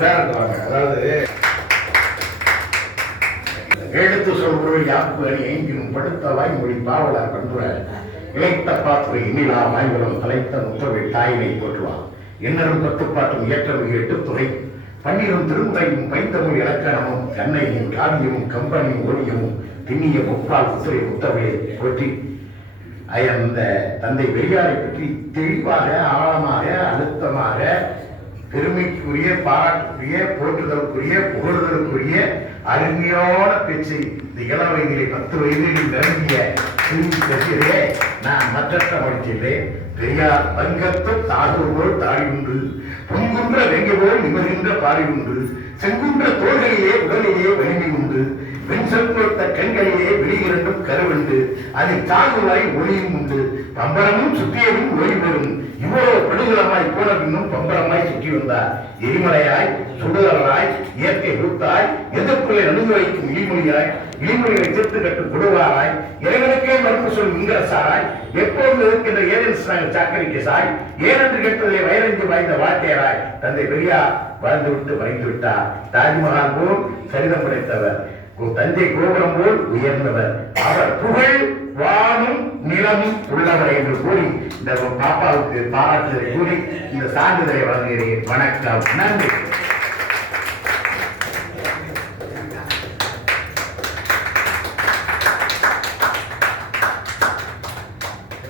Parent அதாவது எழுத்து சொல்பொருள் யாப்பு அணி படுத்தவாய் படுத்த வாய்மொழி பாவலர் பண்புற இழைத்த பாத்துரை இனிலா வாய்வலம் தலைத்த முத்தவை தாயினை போற்றுவான் எண்ணரும் கட்டுப்பாட்டும் ஏற்றமிகு எட்டுத்துறை பன்னிரும் திருமுறையும் பைந்தமிழ் இலக்கணமும் கண்ணையும் காவியமும் கம்பனியும் ஒளியமும் திண்ணிய முப்பால் உத்திரை முத்தவையை போற்றி அந்த தந்தை பெரியாரை பற்றி தெளிவாக ஆழமாக அழுத்தமாக பெருமைக்குரிய பாராட்டுக்குரிய போற்றுதலுக்குரிய புகழுதலுக்குரிய அருமையான பேச்சை இந்த இளம் வயதிலே பத்து வயதில் நிரம்பிய சிறுமி நான் மற்ற படித்தேன் பெரியார் வங்கத்து தாகூர் போல் தாடி உண்டு. பொங்குன்ற வெங்க போல் நிமர்கின்ற பாடி உண்டு. செங்குன்ற தோள்களிலே உடலிலே வலிமை வெளியிரண்டும் கருவுண்டு அதை தாங்குவாய் ஒளியும் உண்டு. பம்பரமும் சுத்தியமும் ஒளி பெறும். இவ்வளவு படுகுலமாய் போன பின்னும் பம்பரமாய் சுற்றி வந்தார். எரிமலையாய் சுடுதலாய் இயற்கை ஊத்தாய் எதிர்ப்புகளை நடுங்க வைக்கும் இழிமொழியாய் இழிமொழிகளை சேர்த்து கட்டு கொடுவாராய் இறைவனுக்கே மறுப்பு சொல் இங்கிரசாராய் எப்போது இருக்கின்ற ஏதென்ஸ் நாங்கள் சாக்கரிக்கு சாய் ஏனென்று கேட்டதிலே வயலஞ்சு வாய்ந்த வாழ்க்கையராய் தந்தை பெரியார் வாழ்ந்து விட்டு மறைந்து விட்டார் தாஜ்மஹால் போல் சரிதம் படைத்தவர். தஞ்சை கோபுரம் போல் உயர்ந்தவர். அவர் புகழ் வானும் நிலமும் உள்ளவர் என்று கூறி இந்த பாப்பாவுக்கு பாராட்டுதலை கூறி இந்த சான்றிதழை வழங்குகிறேன். வணக்கம். நன்றி.